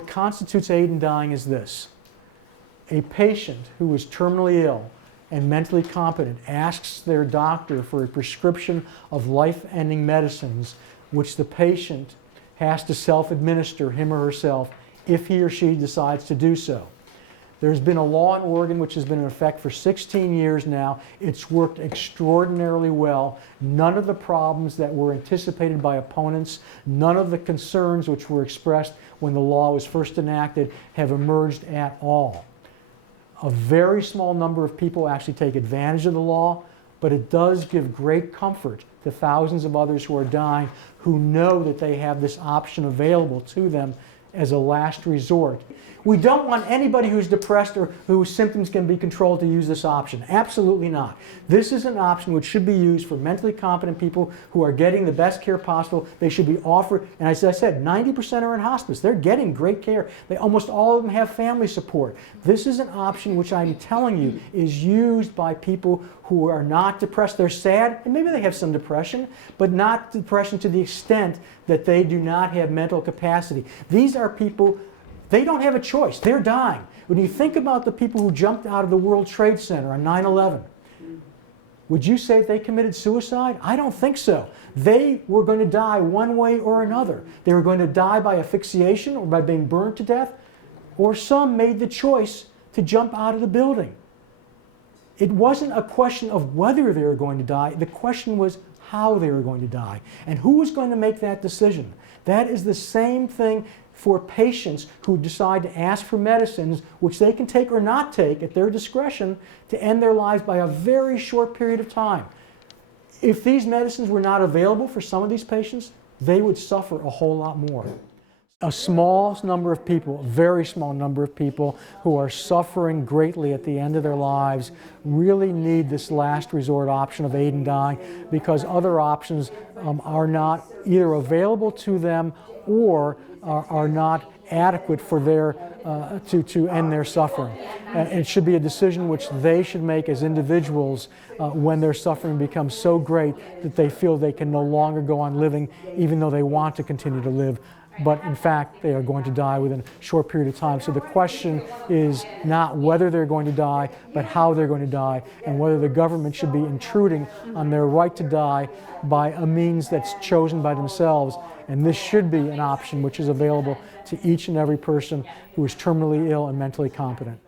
What constitutes aid in dying is this. A patient who is terminally ill and mentally competent asks their doctor for a prescription of life-ending medicines, which the patient has to self-administer, him or herself, if he or she decides to do so. There's been a law in Oregon which has been in effect for 16 years now. It's worked extraordinarily well. None of the problems that were anticipated by opponents, none of the concerns which were expressed when the law was first enacted have emerged at all. A very small number of people actually take advantage of the law, but it does give great comfort to thousands of others who are dying who know that they have this option available to them as a last resort. We don't want anybody who's depressed or whose symptoms can be controlled to use this option. Absolutely not. This is an option which should be used for mentally competent people who are getting the best care possible. They should be offered, and as I said, 90% are in hospice. They're getting great care. Almost all of them have family support. This is an option which I'm telling you is used by people who are not depressed. They're sad, and maybe they have some depression, but not depression to the extent that they do not have mental capacity. These are people, they don't have a choice. They're dying. When you think about the people who jumped out of the World Trade Center on 9/11, would you say they committed suicide? I don't think so. They were going to die one way or another. They were going to die by asphyxiation or by being burned to death, or some made the choice to jump out of the building. It wasn't a question of whether they were going to die. The question was how they were going to die. And who was going to make that decision? That is the same thing for patients who decide to ask for medicines which they can take or not take at their discretion to end their lives by a very short period of time. If these medicines were not available for some of these patients, they would suffer a whole lot more. A small number of people, a very small number of people who are suffering greatly at the end of their lives really need this last resort option of aid in dying because other options are not either available to them or are not adequate for their to end their suffering. It should be a decision which they should make as individuals when their suffering becomes so great that they feel they can no longer go on living even though they want to continue to live. But in fact, they are going to die within a short period of time. So the question is not whether they're going to die, but how they're going to die, and whether the government should be intruding on their right to die by a means that's chosen by themselves. And this should be an option which is available to each and every person who is terminally ill and mentally competent.